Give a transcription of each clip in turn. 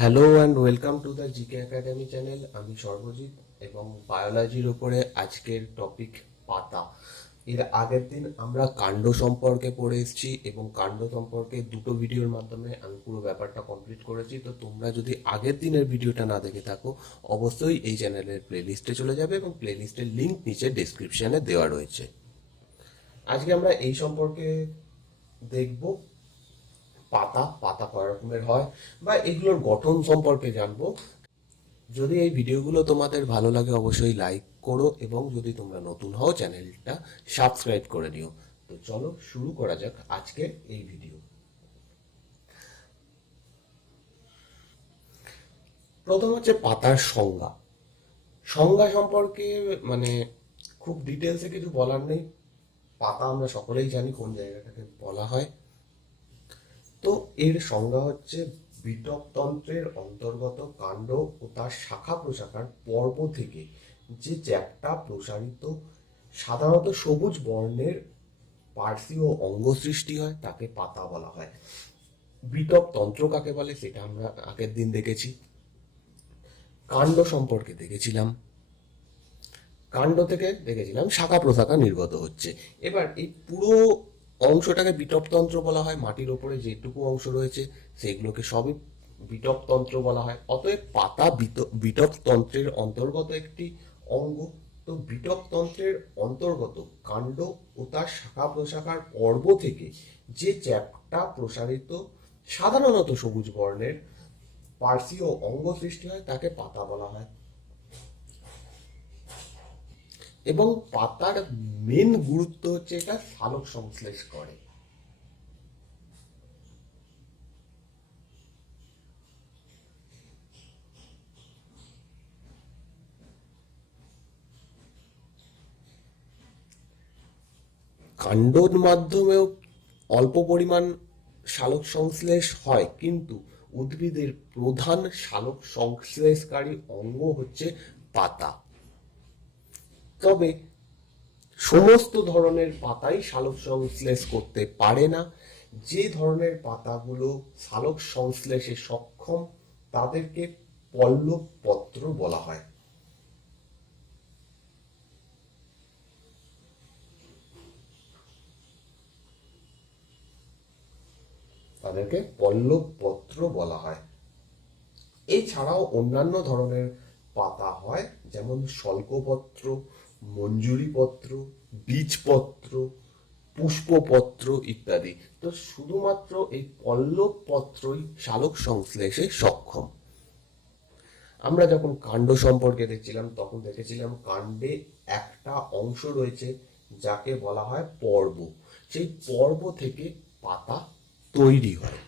Hello and welcome to the GK academy channel. আমি সর্বজিৎ এবং বায়োলজির ওপরে আজকের টপিক পাতা। এর আগের দিন আমরা কাণ্ড সম্পর্কে পড়ে এসেছি এবং কাণ্ড সম্পর্কে দুটো ভিডিওর মাধ্যমে আমি পুরো ব্যাপারটা কমপ্লিট করেছি। তো তোমরা যদি আগের দিনের ভিডিওটা না দেখে থাকো, অবশ্যই এই চ্যানেলের প্লেলিস্টে চলে যাবে এবং প্লেলিস্টের লিঙ্ক নিচে ডেসক্রিপশনে দেওয়া রয়েছে। আজকে আমরা এই সম্পর্কে দেখব পাতা পাতা কয় রকমের হয় বা এগুলোর গঠন সম্পর্কে জানবো। যদি এই ভিডিওগুলো তোমাদের ভালো লাগে অবশ্যই লাইক করো এবং যদি তোমরা নতুন হও চ্যানেলটা সাবস্ক্রাইব করে নিও। তো চলো শুরু করা যাক আজকের এই ভিডিও। প্রথম হচ্ছে পাতার সংজ্ঞা। সংজ্ঞা সম্পর্কে মানে খুব ডিটেলসে কিছু বলার নেই। পাতা আমরা সকলেই জানি কোন জায়গাটাকে বলা হয়। তো এর সংজ্ঞা হচ্ছে বিটপতন্ত্রের অন্তর্গত কাণ্ড ও তার শাখা প্রশাখার পর্ব থেকে যে চ্যাপ্টা প্রসারিত সাধারণত সবুজ বর্ণের পার্শ্বীয় অঙ্গ সৃষ্টি হয় তাকে পাতা বলা হয়। বিটপতন্ত্র কাকে বলে সেটা আমরা আগের দিন দেখেছি। কাণ্ড সম্পর্কে দেখেছিলাম, কাণ্ড থেকে দেখেছিলাম শাখা প্রশাখা নির্গত হচ্ছে। এবার এই পুরো অংশটাকে বিটপতন্ত্র বলা হয়। মাটির ওপরে যেটুকু অংশ রয়েছে সেগুলোকে সবই বিটপতন্ত্র বলা হয়। অতএব পাতা বিটপতন্ত্রের অন্তর্গত একটি অঙ্গ। তো বিটপতন্ত্রের অন্তর্গত কাণ্ড ও তার শাখা প্রশাখার পর্ব থেকে যে চ্যাপ্টা প্রসারিত সাধারণত সবুজ বর্ণের পার্শ্বীয় অঙ্গ সৃষ্টি হয় তাকে পাতা বলা হয়। এবং পাতার মেন গুরুত্ব হচ্ছে এটা সালোক সংশ্লেষ করে। কাণ্ডর মাধ্যমেও অল্প পরিমাণ সালোক সংশ্লেষ হয়, কিন্তু উদ্ভিদের প্রধান সালোক সংশ্লেষকারী অঙ্গ হচ্ছে পাতা। তবে সমস্ত ধরনের পাতাই সালোক সংশ্লেষ করতে পারে না। যে ধরনের পাতাগুলো সালোক সংশ্লেষে সক্ষম তাদেরকে পল্লব পত্র বলা হয়। তাদেরকে পল্লব পত্র বলা হয়। এছাড়াও অন্যান্য ধরনের পাতা হয়, যেমন শল্কপত্র, মঞ্জুরিপত্র, বীজপত্র, পুষ্পপত্র ইত্যাদি। তো শুধুমাত্র এই পল্লব পত্রই সালোক সংশ্লেষে সক্ষম। আমরা যখন কাণ্ড সম্পর্কে দেখছিলাম তখন দেখেছিলাম কাণ্ডে একটা অংশ রয়েছে যাকে বলা হয় পর্ব। সেই পর্ব থেকে পাতা তৈরি হয়।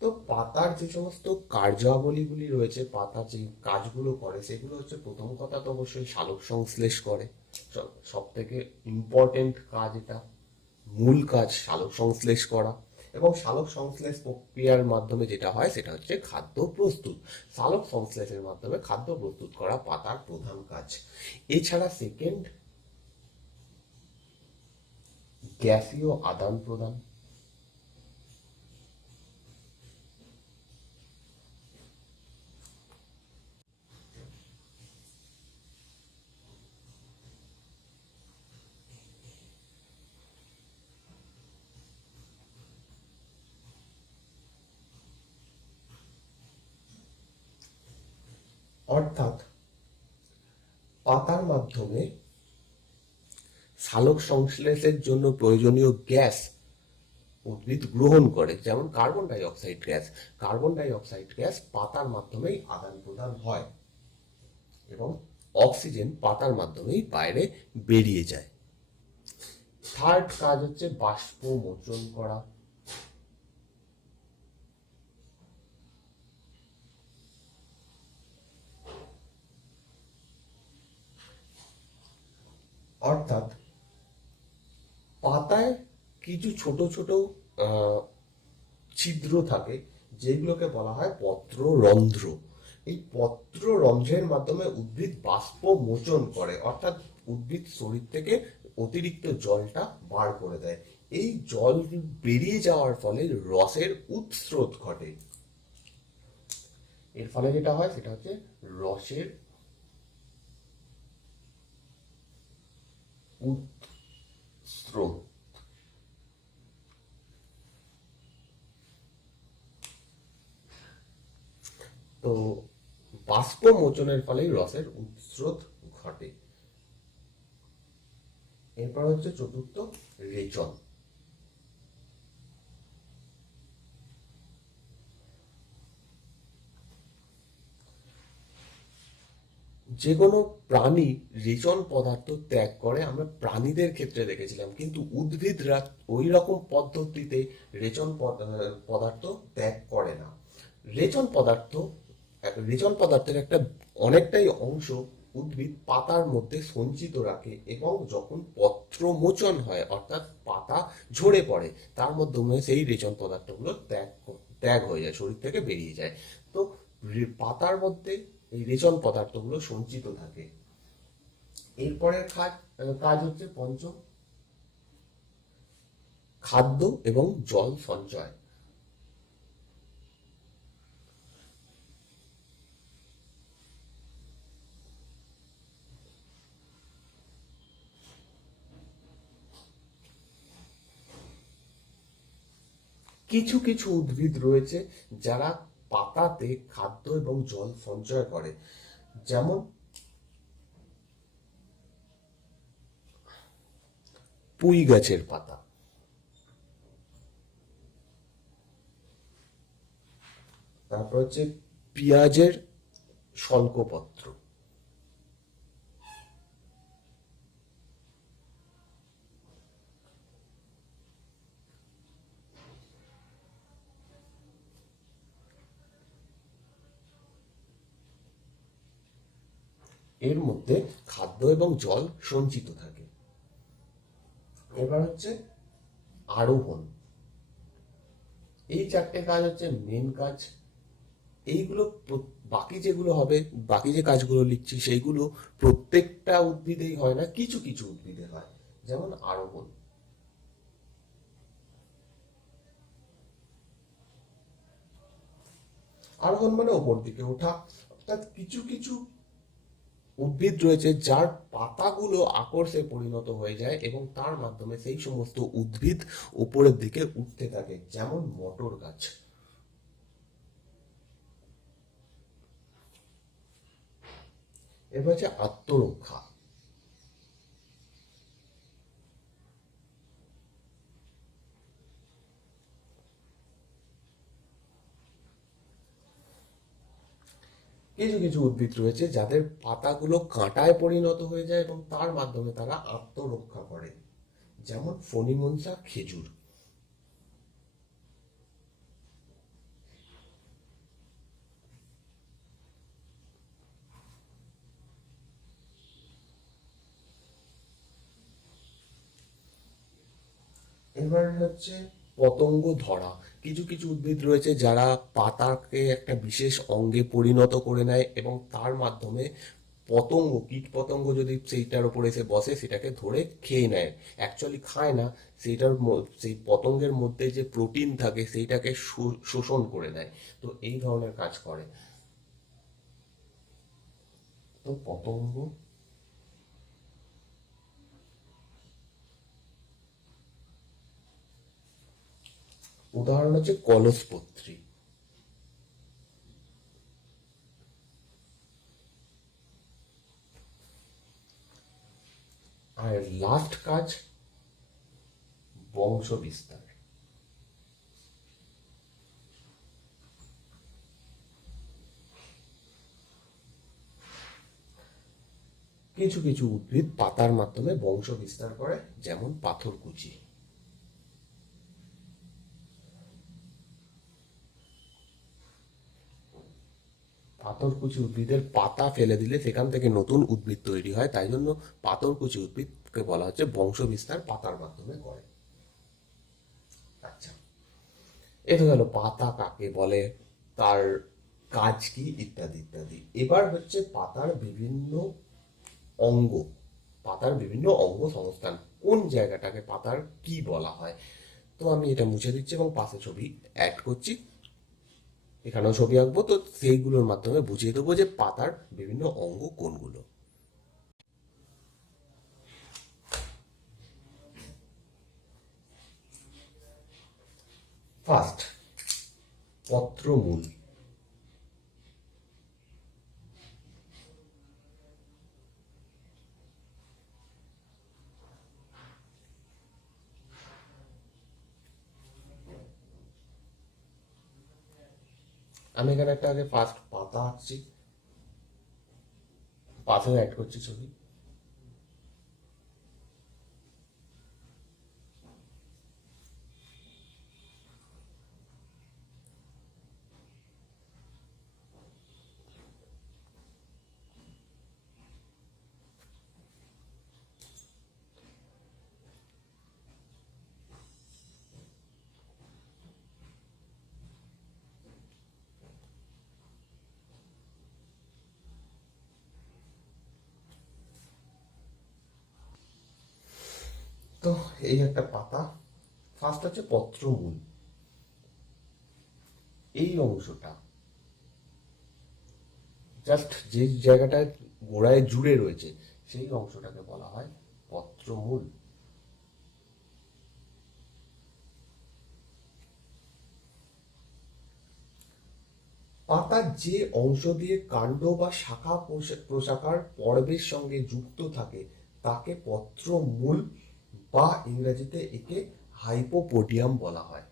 তো পাতার যে সমস্ত কার্যাবলীগুলি রয়েছে, পাতা যে কাজগুলো করে সেগুলো হচ্ছে, প্রথম কথা তো অবশ্যই সালোক সংশ্লেষ করে। সব থেকে ইম্পর্টেন্ট কাজ এটা, মূল কাজ সালোক সংশ্লেষ করা। এবং সালোক সংশ্লেষ প্রক্রিয়ার মাধ্যমে যেটা হয় সেটা হচ্ছে খাদ্য প্রস্তুত। সালোক সংশ্লেষের মাধ্যমে খাদ্য প্রস্তুত করা পাতার প্রধান কাজ। এছাড়া সেকেন্ড, গ্যাসীয় আদান প্রদান। অর্থাৎ পাতার মাধ্যমে সালোক সংশ্লেষের জন্য প্রয়োজনীয় গ্যাস উদ্ভিদ গ্রহণ করে, যেমন carbon die oxide gas. Carbon die oxide gas পাতার মাধ্যমেই আদান প্রদান হয় এবং অক্সিজেন পাতার মাধ্যমেই বাইরে বেরিয়ে যায়। থার্ড কাজ হচ্ছে বাষ্প মোচন করা। অর্থাৎ পাতায় কিছু ছোট ছোট ছিদ্র থাকে যেগুলোকে বলা হয় পত্ররন্ধ্র। এই পত্ররন্ধ্রের মাধ্যমে উদ্ভিদ বাষ্প মোচন করে, অর্থাৎ উদ্ভিদ শরীর থেকে অতিরিক্ত জলটা বার করে দেয়। এই জল বেরিয়ে যাওয়ার ফলে রসের উৎস্রোত ঘটে। এর ফলে যেটা হয় সেটা হচ্ছে রসের উৎস্রোত। তো বাষ্প মোচনের ফলেই রসের উৎস্রোত ঘটে। এরপর হচ্ছে চতুর্থ, রেচন। যে কোনো প্রাণী রেচন পদার্থ ত্যাগ করে আমরা প্রাণীদের ক্ষেত্রে দেখেছিলাম, কিন্তু উদ্ভিদরা ওই রকম পদ্ধতিতে পদার্থ ত্যাগ করে না। রেচন পদার্থ রেচন পদার্থের একটা অনেকটাই অংশ উদ্ভিদ পাতার মধ্যে সঞ্চিত রাখে, এবং যখন পত্র মোচন হয় অর্থাৎ পাতা ঝরে পড়ে তার মাধ্যমে সেই রেচন পদার্থগুলো ত্যাগ হয়ে যায়, শরীর থেকে বেরিয়ে যায়। তো পাতার মধ্যে এই রেচন পদার্থগুলো সঞ্চিত থাকে। এরপরে কাজ হচ্ছে পঞ্চম, খাদ্য এবং জল সঞ্চয়। কিছু কিছু উদ্ভিদ রয়েছে যারা পাতাতে খাদ্য এবং জল সঞ্চয় করে, যেমন পুঁই গাছের পাতা, তারপর হচ্ছে পেঁয়াজের শল্কপত্র, এর মধ্যে খাদ্য এবং জল সঞ্চিত থাকে। এবার হচ্ছে আরোহণ। এই চারটে কাজ হচ্ছে মেন কাজ। এইগুলো বাকি যেগুলো হবে, বাকি যে কাজগুলো লিখছি সেইগুলো প্রত্যেকটা উদ্ভিদেই হয় না, কিছু কিছু উদ্ভিদে হয়। যেমন আরোহণ, আরোহণ মানে ওপর দিকে ওঠা। অর্থাৎ কিছু কিছু উদ্ভিদ রয়েছে যার পাতাগুলো আকর্ষে পরিণত হয়ে যায় এবং তার মাধ্যমে সেই সমস্ত উদ্ভিদ উপরের দিকে উঠতে থাকে, যেমন মটর গাছ। এবার হচ্ছে আত্মরক্ষা। কিছু কিছু উদ্ভিদ রয়েছে যাদের পাতাগুলো কাঁটায় পরিণত হয়ে যায় এবং তার মাধ্যমে তারা আত্মরক্ষা করে, যেমন ফণিমনসা খেজুর। এবার হচ্ছে পতঙ্গ ধরা। কিছু কিছু উদ্ভিদ রয়েছে যারা পাতাকে একটা বিশেষ অঙ্গে পরিণত করে নেয় এবং তার মাধ্যমে কীট পতঙ্গ যদি সেইটার উপরে এসে বসে সেটাকে ধরে খেয়ে নেয়। অ্যাকচুয়ালি খায় না, সেই পতঙ্গের মধ্যে যে প্রোটিন থাকে সেইটাকে শোষণ করে নেয়। তো এই ধরনের কাজ করে। তো পতঙ্গ, উদাহরণ হচ্ছে কলসপত্রী। আর লাস্ট কাজ, বংশ বিস্তার। কিছু কিছু উদ্ভিদ পাতার মাধ্যমে বংশ বিস্তার করে, যেমন পাথরকুচি। পাথরকুচি উদ্ভিদের পাতা ফেলে দিলে সেখান থেকে নতুন উদ্ভিদ তৈরি হয়, তাই জন্য পাথরকুচি উদ্ভিদকে বলা হচ্ছে বংশ বিস্তার পাতার মাধ্যমে করে। আচ্ছা, এ তো গেল পাতা কাকে বলে, তার কাজ কি, ইত্যাদি ইত্যাদি। এবার হচ্ছে অঙ্গ পাতার বিভিন্ন অঙ্গ সংস্থান, কোন জায়গাটাকে পাতার কি বলা হয়। তো আমি এটা মুছে দিচ্ছি এবং পাশে ছবি অ্যাড করছি। এখানেও ছবি আঁকবো, তো সেইগুলোর মাধ্যমে বুঝিয়ে দেবো যে পাতার বিভিন্ন অঙ্গ কোনগুলো। ফার্স্ট, পত্রমূল। আমি এখানে একটা আগে ফার্স্ট পাতা আঁকছি, পাশেও অ্যাড করছি ছবি। তো এই একটা পাতা, ফার্স্ট হচ্ছে পত্রমূল। এই অংশটা জাস্ট যে জায়গাটায় গোড়ায় জুড়ে রয়েছে সেই অংশটাকে বলা হয় পত্রমূল। পাতার যে অংশ দিয়ে কাণ্ড বা শাখা প্রশাখার পর্বের সঙ্গে যুক্ত থাকে তাকে পত্রমূল বা ইংরেজিতে একে হাইপোপোডিয়াম বলা হয়।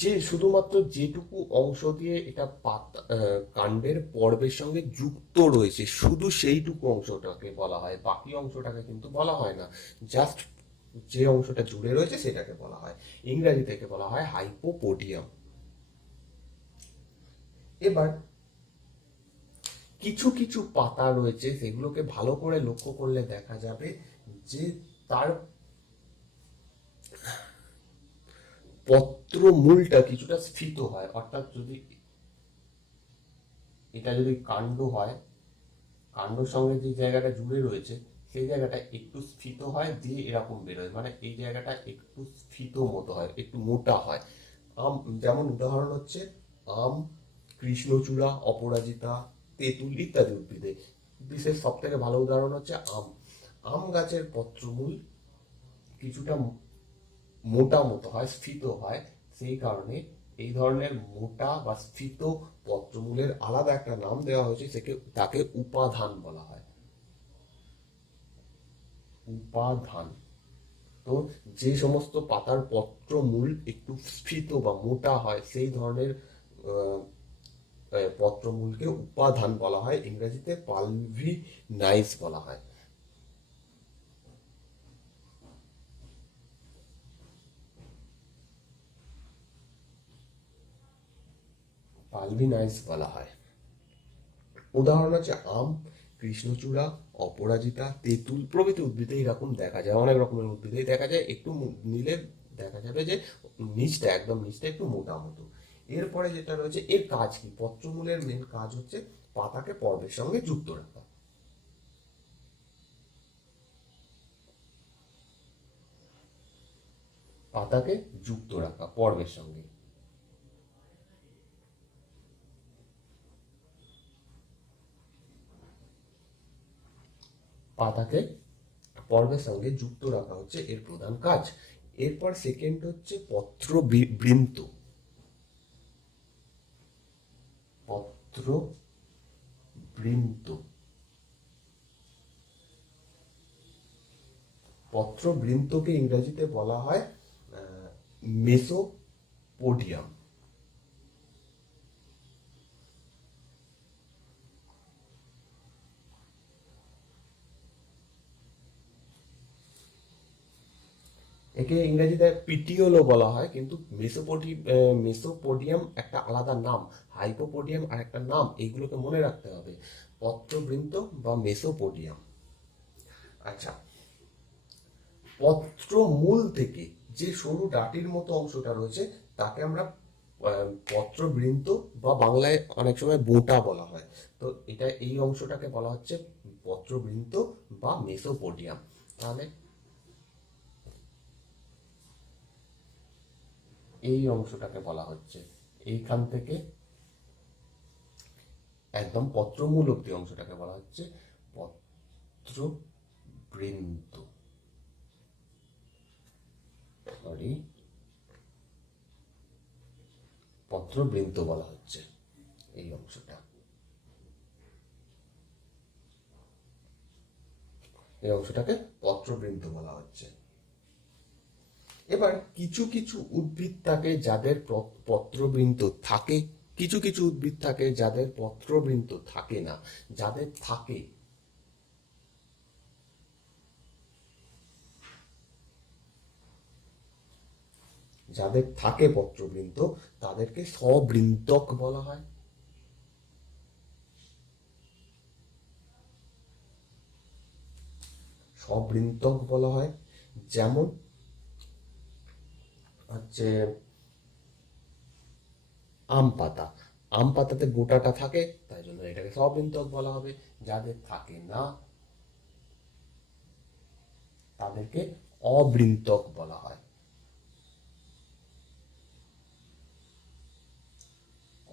যে শুধুমাত্র যেটুকু অংশ দিয়ে এটা পাতা কাণ্ডের পর্বের সঙ্গে যুক্ত রয়েছে শুধু সেইটুকু অংশটাকে বলা হয়, বাকি অংশটাকে কিন্তু বলা হয় না। জাস্ট যে অংশটা জুড়ে রয়েছে সেটাকে বলা হয়, ইংরেজি থেকে বলা হয় হাইপোপোডিয়াম। এবার কিছু কিছু পাতা রয়েছে সেগুলোকে ভালো করে লক্ষ্য করলে দেখা যাবে যে তার পত্রমূলটা কিছুটা স্ফীত হয়, অর্থাৎ যদি এটা যদি কাণ্ড হয়, কাণ্ডর সঙ্গে যে জায়গাটা জুড়ে রয়েছে সেই জায়গাটা একটু স্ফীত হয় দিয়ে এরকম বেরোয়, মানে এই জায়গাটা একটু স্ফীত মতো হয়, একটু মোটা হয়। আম, যেমন উদাহরণ হচ্ছে আম, কৃষ্ণচূড়া, অপরাজিতা, তেঁতুল ইত্যাদি উদ্ভিদে। বিশেষ সব থেকে ভালো উদাহরণ হচ্ছে আম। আম গাছের পত্রমূল কিছুটা মোটা মতো হয়, স্ফীত হয়। সেই কারণে এই ধরনের মোটা বা স্ফীত পত্রমূলের আলাদা একটা নাম দেওয়া হয়েছে, তাকে উপাধান বলা হয়। উপাধান। তো যে সমস্ত পাতার পত্রমূল একটু স্ফীত বা মোটা হয় সেই ধরনের আহ, পত্রমূলকে উপাধান বলা হয়, ইংরেজিতে পালভিনাইজ বলা হয়। পালভিনাইজ বলা হয়। উদাহরণ হচ্ছে আম, কৃষ্ণচূড়া, অপরাজিতা, তেঁতুল প্রভৃতি উদ্ভিদে এরকম দেখা যায়, অনেক রকমের উদ্ভিদেই দেখা যায়। একটু নিলে দেখা যাবে যে নিচটা, একদম নিচটা একটু মোটা মতো। এরপরে যেটা রয়েছে, এর কাজ কি? পত্রমূলের মেন কাজ হচ্ছে পাতাকে পর্বের সঙ্গে যুক্ত রাখা। পাতাকে যুক্ত রাখা পর্বের সঙ্গে। পাতাকে পর্বের সঙ্গে যুক্ত রাখা হচ্ছে এর প্রধান কাজ। এরপর সেকেন্ড হচ্ছে পত্রবৃন্ত। পত্রবৃন্ত। পত্রবৃন্তকে ইংরেজিতে বলা হয় মেসোপোডিয়াম। একে ইংরেজিতে পিটিওলও বলা হয়, কিন্তু মেসোপোডিয়াম একটা আলাদা নাম, হাইপোপোডিয়াম আর একটা নাম, এইগুলোকে মনে রাখতে হবে। পত্রবৃন্ত বা মেসোপোডিয়াম। আচ্ছা, পত্রমূল থেকে যে সরু ডাটির মতো অংশটা রয়েছে তাকে আমরা পত্রবৃন্ত বা বাংলায় অনেক সময় বোঁটা বলা হয়। তো এটা এই অংশটাকে বলা হচ্ছে পত্রবৃন্ত বা মেসোপটেমিয়া। তাহলে এই অংশটাকে বলা হচ্ছে এইখান থেকে একদম পত্রমূল অব্দি অংশটাকে বলা হচ্ছে পত্রবৃন্ত, সরি পত্রবৃন্ত বলা হচ্ছে এই অংশটা। এই অংশটাকে পত্রবৃন্ত বলা হচ্ছে। এবার কিছু কিছু উদ্ভিদ থাকে যাদের পত্রবৃন্ত থাকে, কিছু কিছু উদ্ভিদ থাকে যাদের পত্রবৃন্ত থাকে না। যাদের থাকে, যাদের থাকে পত্রবৃন্ত তাদেরকে সবৃন্তক বলা হয়। সবৃন্তক বলা হয়। যেমন হচ্ছে আম পাতা, আম পাতাতে গোটাটা থাকে তাই জন্য এটাকে সবৃন্তক বলা হবে। যাদের থাকে না তাদেরকে অবৃন্তক বলা হয়।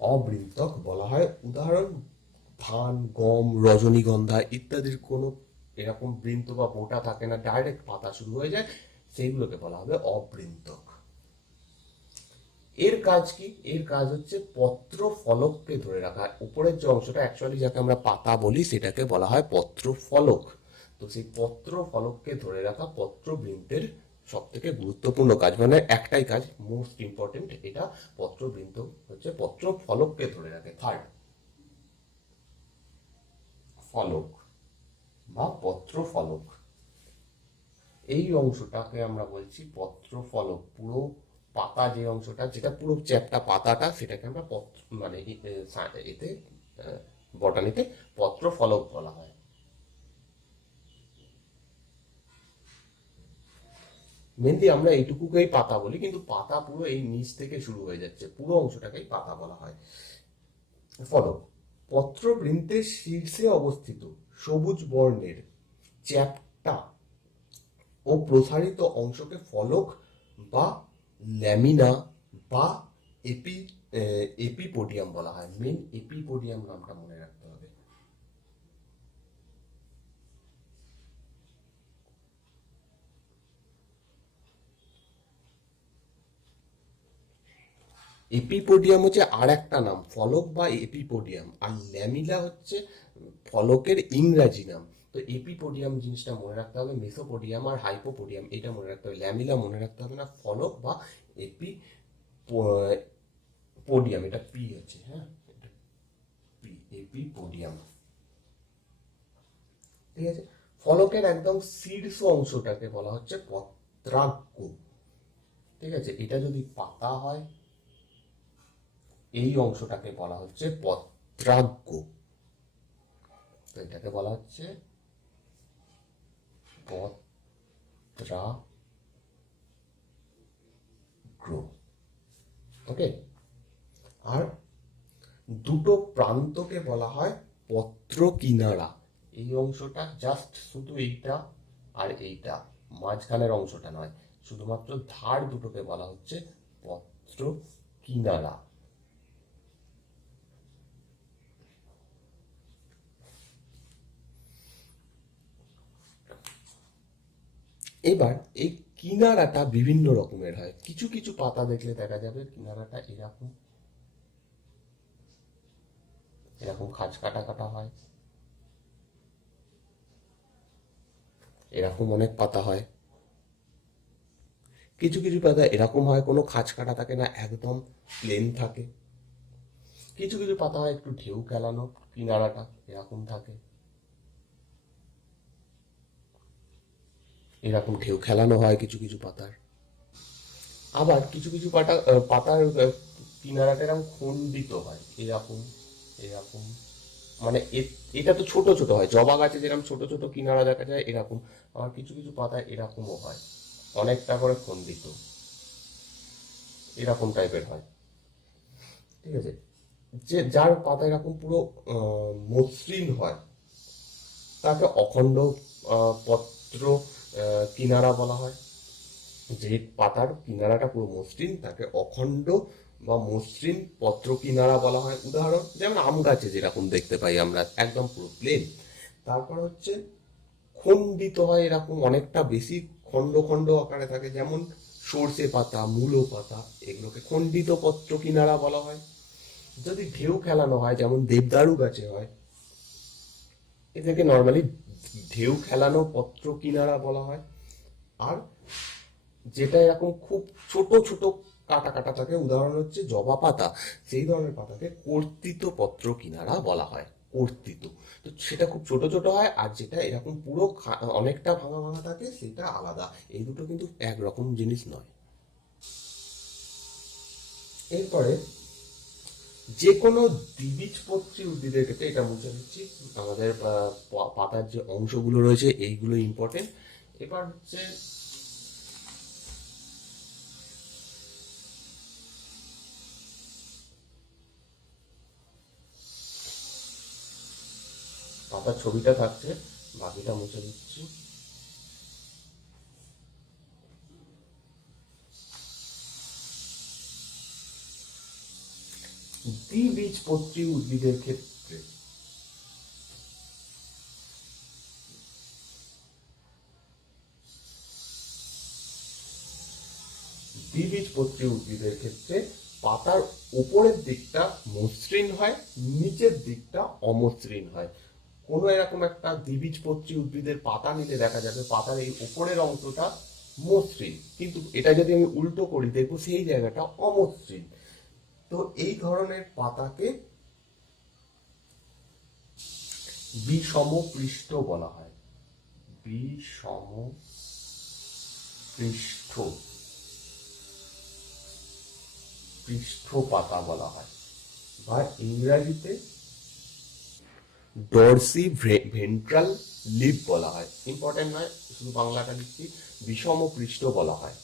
অবৃন্তক বলা হয়। উদাহরণ ধান, গম, রজনীগন্ধা ইত্যাদির কোনো এরকম বৃন্ত বা বোটা থাকে না, ডাইরেক্ট পাতা শুরু হয়ে যায়, সেইগুলোকে বলা হবে অবৃন্তক। এর কাজ কি? এর কাজ হচ্ছে পত্র ফলককে ধরে রাখা। উপরের যে অংশটা অ্যাকচুয়ালি যাকে আমরা পাতা বলি সেটাকে বলা হয় পত্র ফলক। তো সেই পত্র ফলককে ধরে রাখা পত্রবৃন্তের সব থেকে গুরুত্বপূর্ণ কাজ, মানে একটাই কাজ, মোস্ট ইম্পর্টেন্ট, এটা পত্রবৃন্ত হচ্ছে পত্র ফলককে ধরে রাখে। থার্ড, ফলক বা পত্র ফলক, এই অংশটাকে আমরা বলছি পত্র ফলক। পুরো পাতা যে অংশটা, যেটা পুরো চ্যাপ্টা পাতাটা, সেটাকে আমরা পত্র মানে এতে বটানিতে পত্র ফলক বলা হয়। মেনলি আমরা এইটুকুকেই পাতা বলি, কিন্তু পাতা পুরো এই নিচ থেকে শুরু হয়ে যাচ্ছে, পুরো অংশটাকেই পাতা বলা হয়। ফলক, পত্রবৃন্তের শীর্ষে অবস্থিত সবুজ বর্ণের চ্যাপ্টা ও প্রসারিত অংশকে ফলক বা ল্যামিনা বা এপি এপিপোডিয়াম বলা হয়। মেন এপিপোডিয়াম নামটা মনে রাখতে হবে। এপিপোডিয়াম হচ্ছে আর একটা নাম, ফলক বা এপিপোডিয়াম, আর ল্যামিলা হচ্ছে ফলকের ইংরাজি নাম। তো এপিপোডিয়াম জিনিসটা মনে রাখতে হবে, মেসোপোডিয়াম আর হাইপোপোডিয়াম এটা মনে রাখতে হবে, ল্যামিলা মনে রাখতে হবে না। ফলক বা এপি পোডিয়াম, এটা পি হচ্ছে, হ্যাঁ এটা পি, এপিপোডিয়াম। ঠিক আছে। ফলকের একদম শীর্ষ অংশটাকে বলা হচ্ছে পত্রাগ্য। ঠিক আছে, এটা যদি পাতা হয় এই অংশটাকে বলা হচ্ছে পত্রাগ্য। তো এটাকে বলা হচ্ছে পত্রাগ্র। ওকে। আর দুটো প্রান্তকে বলা হয় পত্র কিনারা। এই অংশটা জাস্ট শুধু এইটা আর এইটা, মাঝখানের অংশটা নয়, শুধুমাত্র ধার দুটোকে বলা হচ্ছে পত্র কিনারা। এবার এই কিনারাটা বিভিন্ন রকমের হয়। কিছু কিছু পাতা দেখলে দেখা যাবে কিনারাটা এরকম, এরকম খাঁজ কাটা কাটা হয়, এরকম অনেক পাতা হয়। কিছু কিছু পাতা এরকম হয়, কোনো খাঁজ কাটা থাকে না, একদম প্লেন থাকে। কিছু কিছু পাতা হয় একটু ঢেউ খেলানো, কিনারাটা এরকম থাকে, এরকম ঢেউ খেলানো হয় কিছু কিছু পাতার। আবার কিছু কিছু পাতার কিনারাটা এরকম খন্ডিত হয়, এরকম এরকম, মানে এটা তো ছোট ছোট হয়, জবা গাছে যেরকম ছোট ছোট কিনারা দেখা যায় এরকম। আবার কিছু কিছু পাতা এরকমও হয়, অনেকটা করে খন্ডিত, এরকম টাইপের হয়। ঠিক আছে, যে যার পাতা এরকম পুরো মসৃণ হয় তাকে অখণ্ড পত্র কিনারা বলা হয়। যে পাতার কিনারাটা পুরো মসৃণ তাকে অখণ্ড বা মসৃণ পত্র কিনারা বলা হয়। উদাহরণ যেমন আম গাছে যেরকম দেখতে পাই আমরা একদম পুরো প্লেন। তারপর হচ্ছে খণ্ডিত হয়, এরকম অনেকটা বেশি খণ্ড খণ্ড আকারে থাকে, যেমন সর্ষে পাতা, মূলো পাতা, এগুলোকে খণ্ডিত পত্র কিনারা বলা হয়। যদি ঢেউ খেলানো হয় যেমন দেবদারু গাছে হয়, এটাকে নর্মালি ঢেউ খেলানো পত্র কিনারা বলা হয়। আর যেটা এরকম খুব ছোট ছোট কাটা কাটা থাকে, উদাহরণ হচ্ছে জবা পাতা, সেই ধরনের পাতাকে কর্তিত পত্র কিনারা বলা হয়। কর্তিত, তো সেটা খুব ছোট ছোট হয়, আর যেটা এরকম পুরো অনেকটা ভাঙা ভাঙা থাকে সেটা আলাদা। এই দুটো কিন্তু একরকম জিনিস নয়। এরপরে যে কোনো দ্বিবীজপত্রী উদ্ভিদের ক্ষেত্রে, এটা মুছে দিচ্ছি, আমাদের পাতার যে অংশগুলো রয়েছে এইগুলো ইম্পর্টেন্ট। এবার হচ্ছে পাতার ছবিটা থাকছে, বাকিটা মুছে দিচ্ছি। দ্বিবীজপত্রী উদ্ভিদের ক্ষেত্রে দ্বিবীজপত্রী উদ্ভিদের ক্ষেত্রে পাতার উপরের দিকটা মসৃণ হয়, নিচের দিকটা অমসৃণ হয়। কোনো এরকম একটা দ্বিবীজপত্রী উদ্ভিদের পাতা নিতে দেখা যাবে পাতার এই উপরের অংশটা মসৃণ, কিন্তু এটা যদি আমি উল্টো করি দেখবো সেই জায়গাটা অমসৃণ। তো এই ধরনের পাতাকে বিষম পৃষ্ঠ বলা হয়। বিষম পৃষ্ঠ পৃষ্ঠ পাতা বলা হয়, বা ইংরাজিতে ডরসি ভেন্ট্রাল লিভ বলা হয়। ইম্পর্টেন্ট নয়, শুধু বাংলাটা লিখছি, বিষম পৃষ্ঠ বলা হয়।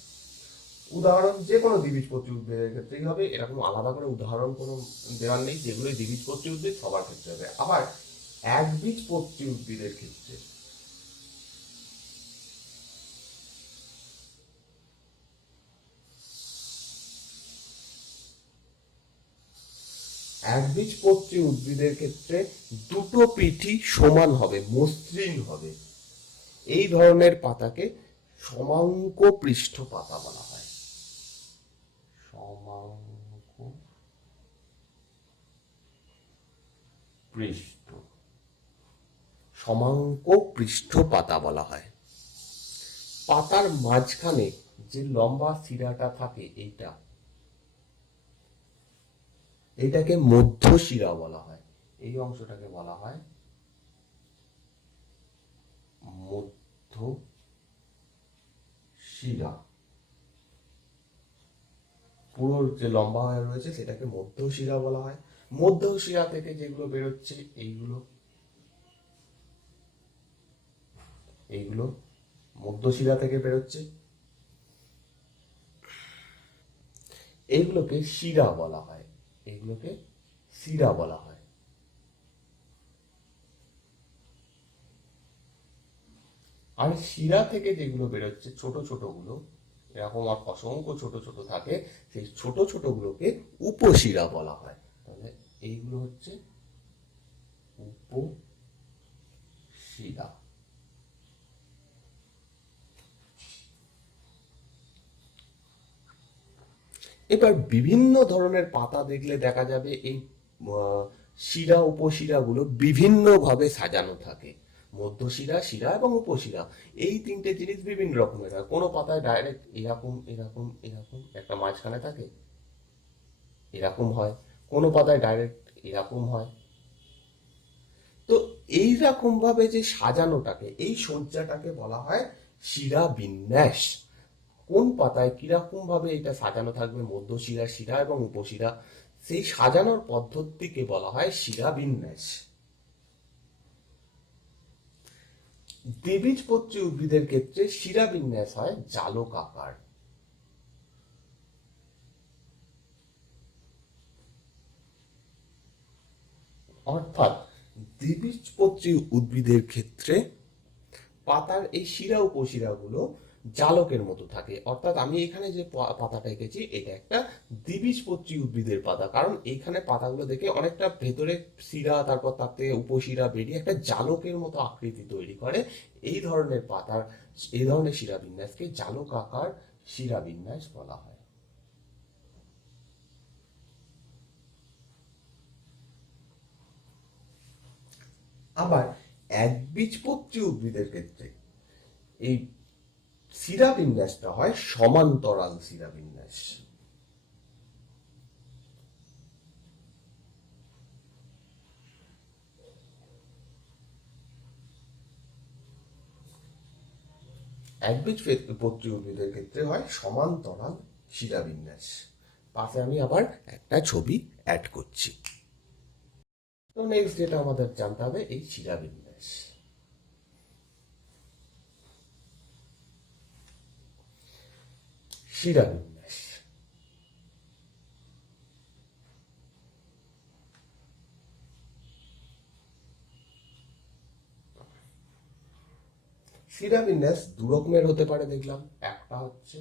উদাহরণ যে কোনো দ্বিবীজপত্রী উদ্ভিদের ক্ষেত্রেই হবে, এরকম আলাদা করে উদাহরণ কোনো দেওয়ার নেই। যেগুলো দ্বিবীজপত্রী উদ্ভিদ সবার ক্ষেত্রে হবে। আবার একবীজপত্রী উদ্ভিদের ক্ষেত্রে একবীজপত্রী উদ্ভিদের ক্ষেত্রে দুটো পিঠই সমান হবে, মসৃণ হবে। এই ধরনের পাতাকে সমাঙ্ক পৃষ্ঠ পাতা বলা হয়। সমাঙ্ক পৃষ্ঠ সমাঙ্ক পৃষ্ঠ পাতা বলা হয়। পাতার মাঝখানে যে লম্বা শিরাটা থাকে এইটাকে মধ্যশিরা বলা হয়। এই অংশটাকে বলা হয় মধ্যশিরা। পুরো যে লম্বা হয়ে রয়েছে সেটাকে মধ্যশিরা বলা হয়। মধ্যশিরা থেকে যেগুলো বেরোচ্ছে এইগুলো এইগুলো মধ্যশিরা থেকে বেরোচ্ছে, এইগুলোকে শিরা বলা হয়। এগুলোকে শিরা বলা হয়। আর শিরা থেকে যেগুলো বেরোচ্ছে ছোট ছোট গুলো, এরকম আর অসংখ্য ছোট ছোট থাকে, সেই ছোট ছোট গুলোকে উপশিরা বলা হয়। তাহলে এইগুলো হচ্ছে উপশিরা। এবার বিভিন্ন ধরনের পাতা দেখলে দেখা যাবে এই শিরা উপশিরা গুলো বিভিন্ন ভাবে সাজানো থাকে। মধ্যশিরা, শিরা এবং উপশিরা, এই তিনটে জিনিস বিভিন্ন রকমের হয়। কোনো পাতায় ডাইরেক্ট এরকম এরকম এরকম একটা মাঝখানে থাকে, এরকম হয়। কোনো পাতায় ডাইরেক্ট এরকম হয়। তো এইরকম ভাবে যে সাজানোটাকে, এই সজ্জাটাকে বলা হয় শিরা বিন্যাস। কোন পাতায় কিরকম ভাবে এটা সাজানো থাকবে, মধ্যশিরা, শিরা এবং উপশিরা, সেই সাজানোর পদ্ধতিকে বলা হয় শিরা বিন্যাস। দ্বিবীজপত্রী উদ্ভিদের ক্ষেত্রে শিরা বিন্যাস হয় জালক আকার। অর্থাৎ দ্বিবীজপত্রী উদ্ভিদের ক্ষেত্রে পাতার এই শিরা উপশিরাগুলো জালকের মতো থাকে। অর্থাৎ আমি এখানে যে পাতাটা এঁকেছি এটা একটা দ্বিবীজপত্রী উদ্ভিদের পাতা, কারণ এইখানে পাতাগুলো দেখে অনেকটা ভেতরে শিরা, তারপর তাতে উপশিরা বেরিয়ে একটা জালকের মতো আকৃতি তৈরি করে। এই ধরনের পাতার, এই ধরনের শিরাবিন্যাসকে জালক আকার শিরাবিন্যাস বলা হয়। আবার একবীজপত্রী উদ্ভিদের ক্ষেত্রে এই শিরাবিন্যাসটা হয় সমান্তরাল শিরাবিন্যাস। একবীজপত্রী উদ্ভিদের ক্ষেত্রে হয় সমান্তরাল শিরাবিন্যাস। পাশে আমি আবার একটা ছবি অ্যাড করছি। তো নেক্সট যেটা আমাদের জানতে হবে এই শিরাবিন্যাস। শিরাবিন্যাস শিরাবিন্যাস দু রকমের হতে পারে দেখলাম। একটা হচ্ছে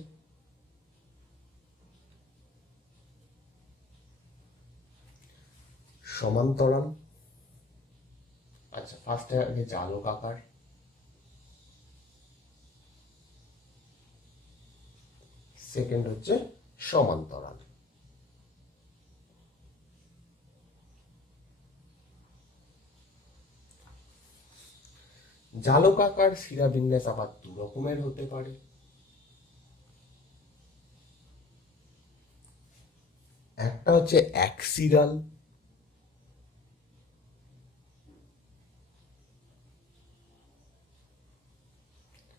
সমান্তরাল, আচ্ছা ফার্স্টে আগে জালক আকার, সেকেন্ড হচ্ছে সমান্তরাল। জালকাকার শিরাবিন্যাস আবার দু রকমের হতে পারে। একটা হচ্ছে অ্যাক্সিরাল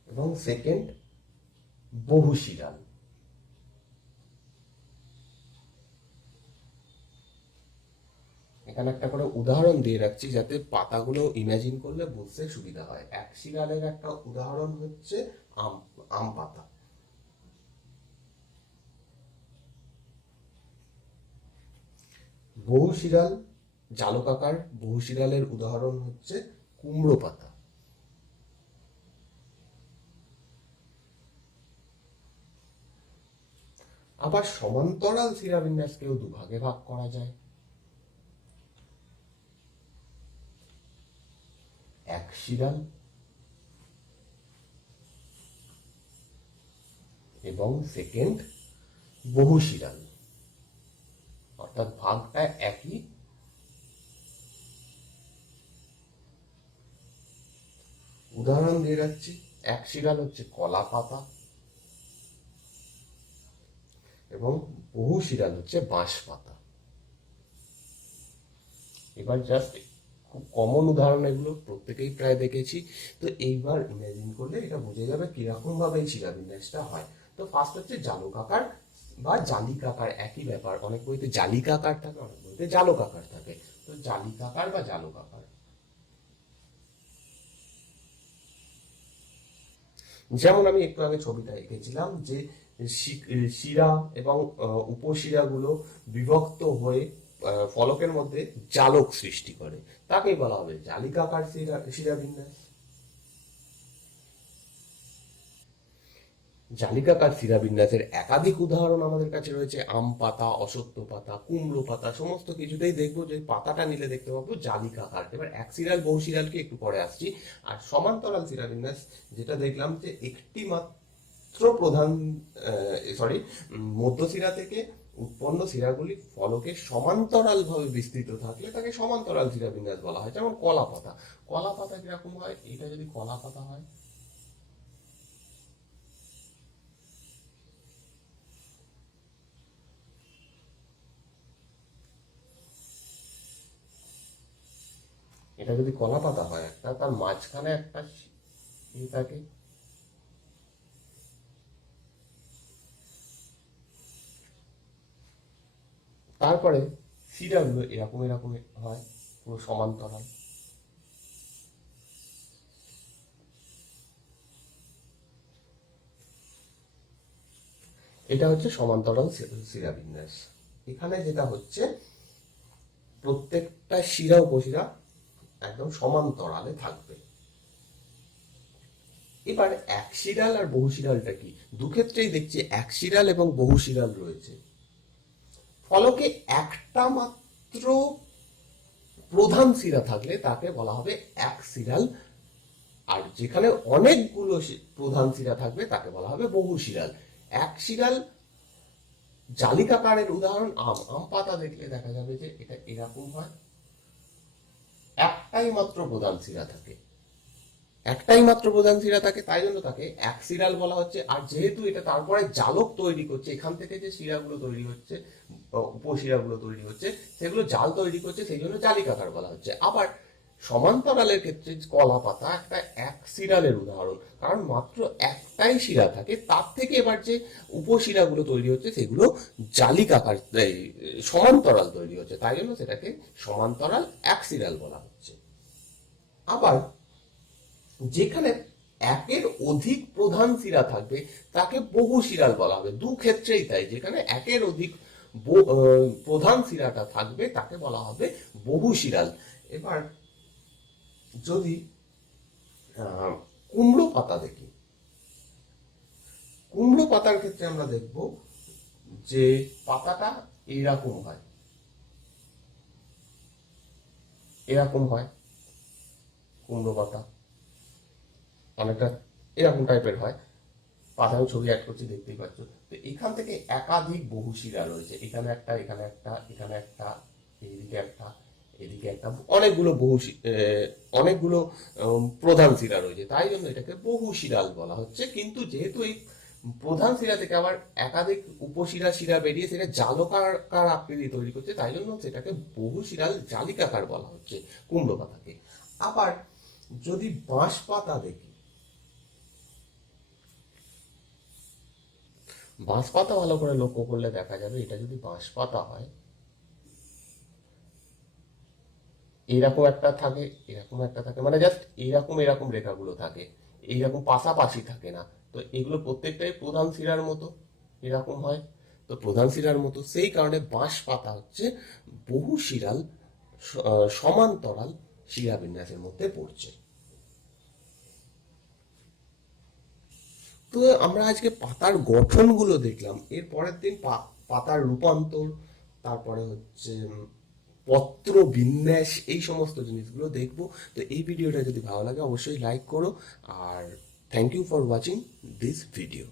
এবং সেকেন্ড বহুশিরাল। এখানে একটা করে উদাহরণ দিয়ে রাখছি যাতে পাতাগুলো ইমাজিন করলে বুঝতে সুবিধা হয়। অ্যাক্সিরালের একটা উদাহরণ হচ্ছে আম আম পাতা। বহুশিরাল, জালকাকার বহুশিরালের উদাহরণ হচ্ছে কুমড়ো পাতা। আবার সমান্তরাল শিরাবিন্যাসকেও দুভাগে ভাগ করা যায়। অ্যাক্সিরাল এবং সেকেন্ড বহুশিরাল, অর্থাৎ ভাগটা একই। উদাহরণ দিয়ে রাখছি। অ্যাক্সিরাল হচ্ছে কলা পাতা এবং বহুশিরাল হচ্ছে বাঁশ পাতা। এবার জাস্ট খুব কমন উদাহরণ, এগুলো প্রত্যেকেই প্রায় দেখেছি। তো এইবার ইমাজিন করলে এটা বোঝা যাবে কিরকম ভাবে এই শিরাবিন্যাসটা হয়। তো ফার্স্ট হচ্ছে জালকাকার বা জালিকাকার, একই ব্যাপার। অনেক বইতে জালিকাকার থাকে, অনেক বইতে জালকাকার থাকে। তো জালিকাকার বা জালকাকার, যেমন আমি একটু আগে ছবিটা এঁকেছিলাম যে শিরা এবং উপশিরাগুলো বিভক্ত হয়ে ফলকের মধ্যে জালক সৃষ্টি করে, তাকেই বলা হবে জালিকাকার শিরাবিন্যাস। জালিকাকার শিরাবিন্যাসের একাধিক উদাহরণ আমাদের কাছে রয়েছে। আম পাতা, অশ্বত্থ পাতা, কুমড়ো পাতা, সমস্ত কিছুতেই দেখবো যে পাতাটা নিলে দেখতে পাবো জালিকাকার। এবার একশিরাল বহুশিরালকে একটু পরে আসছি। আর সমান্তরাল শিরাবিন্যাস যেটা দেখলাম যে একটি মাত্র প্রধান মধ্যশিরা থেকে উৎপন্ন শিরাগুলি ফলকে সমান্তরাল ভাবে বিস্তৃত থাকলে তাকে সমান্তরাল শিরাবিন্যাস বলা হয়। যেমন কলা পাতা। কলা পাতা কিরকম হয়, এটা যদি কলা পাতা হয়, এটা যদি কলা পাতা হয় একটা, তার মাঝখানে একটা থাকে, তারপরে শিরাগুলো এরকম এরকম হয়, পুরো সমান্তরাল। এটা হচ্ছে সমান্তরাল শিরাবিন্যাস। এখানে যেটা হচ্ছে প্রত্যেকটা শিরা উপশিরা একদম সমান্তরালে থাকবে। এবার একশিরাল আর বহুশিরালটা কি? দুক্ষেত্রেই দেখছি একশিরাল এবং বহুশিরাল রয়েছে। ফলকে একটা মাত্র প্রধান শিরা থাকলে তাকে বলা হবে একশিরাল, আর যেখানে অনেকগুলো প্রধান শিরা থাকবে তাকে বলা হবে বহুশিরাল। একশিরাল জালিকাকারের উদাহরণ আম পাতা দেখলে দেখা যাবে যে এটা এরকম হয়, একটাই মাত্র প্রধান শিরা থাকে, তাই জন্য তাকে অ্যাক্সিরাল বলা হচ্ছে। আর যেহেতু এটা তারপরে জালক তৈরি করছে, এখান থেকে যে শিরাগুলো তৈরি হচ্ছে, উপশিরাগুলো তৈরি হচ্ছে, সেগুলো জাল তৈরি করছে, সেই জন্য জালিকাকার বলা হচ্ছে। আবার সমান্তরালের ক্ষেত্রে কলা পাতা একটা অ্যাক্সিরালের উদাহরণ, কারণ মাত্র একটাই শিরা থাকে, তার থেকে এবার যে উপশিরাগুলো তৈরি হচ্ছে সেগুলো জালিকাকার সমান্তরাল তৈরি হচ্ছে, তাই জন্য সেটাকে সমান্তরাল অ্যাক্সিরাল বলা হচ্ছে। আবার যেখানে একের অধিক প্রধান শিরা থাকবে তাকে বহুশিরাল বলা হবে। দু ক্ষেত্রেই তাই, যেখানে একের অধিক প্রধান শিরাটা থাকবে তাকে বলা হবে বহুশিরাল। এবার যদি কুমড়ো পাতা দেখি, কুমড়ো পাতার ক্ষেত্রে আমরা দেখব যে পাতাটা এইরকম হয়, এরকম হয় কুমড়ো পাতা, অনেকটা এরকম টাইপের হয়। পাশে আমি ছবি অ্যাড করছি, দেখতেই পাচ্ছ। তো এখান থেকে একাধিক বহুশিরা রয়েছে, এখানে একটা, এখানে একটা, এখানে একটা, এইদিকে একটা, এদিকে একটা, অনেকগুলো প্রধান শিরা রয়েছে, তাই জন্য এটাকে বহুশিরাল বলা হচ্ছে। কিন্তু যেহেতু এই প্রধান শিরা থেকে আবার একাধিক শিরা বেরিয়ে সেটা জালকাকার আকৃতি তৈরি করছে, তাই জন্য সেটাকে বহুশিরাল জালিকাকার বলা হচ্ছে কুমড়ো পাতাকে। আবার যদি বাঁশ পাতা দেখি, বাঁশ পাতা ভালো করে লক্ষ্য করলে দেখা যাবে এটা যদি বাঁশ পাতা হয়, এইরকম একটা থাকে, এরকম একটা থাকে, মানে জাস্ট এইরকম এরকম রেখাগুলো থাকে, এইরকম পাশাপাশি থাকে না। তো এগুলো প্রত্যেকটাই প্রধান শিরার মতো এরকম হয়। তো প্রধান শিরার মতো, সেই কারণে বাঁশ পাতা হচ্ছে বহুশিরাল সমান্তরাল শিরা বিন্যাসের মধ্যে পড়ছে। তো আমরা আজকে পাতার গঠনগুলো দেখলাম, এর পরের দিন পাতার রূপান্তর, তারপরে হচ্ছে পত্র বিন্যাস, এই সমস্ত জিনিসগুলো দেখবো। তো এই ভিডিওটা যদি ভালো লাগে অবশ্যই লাইক করো, আর thank you for watching this video.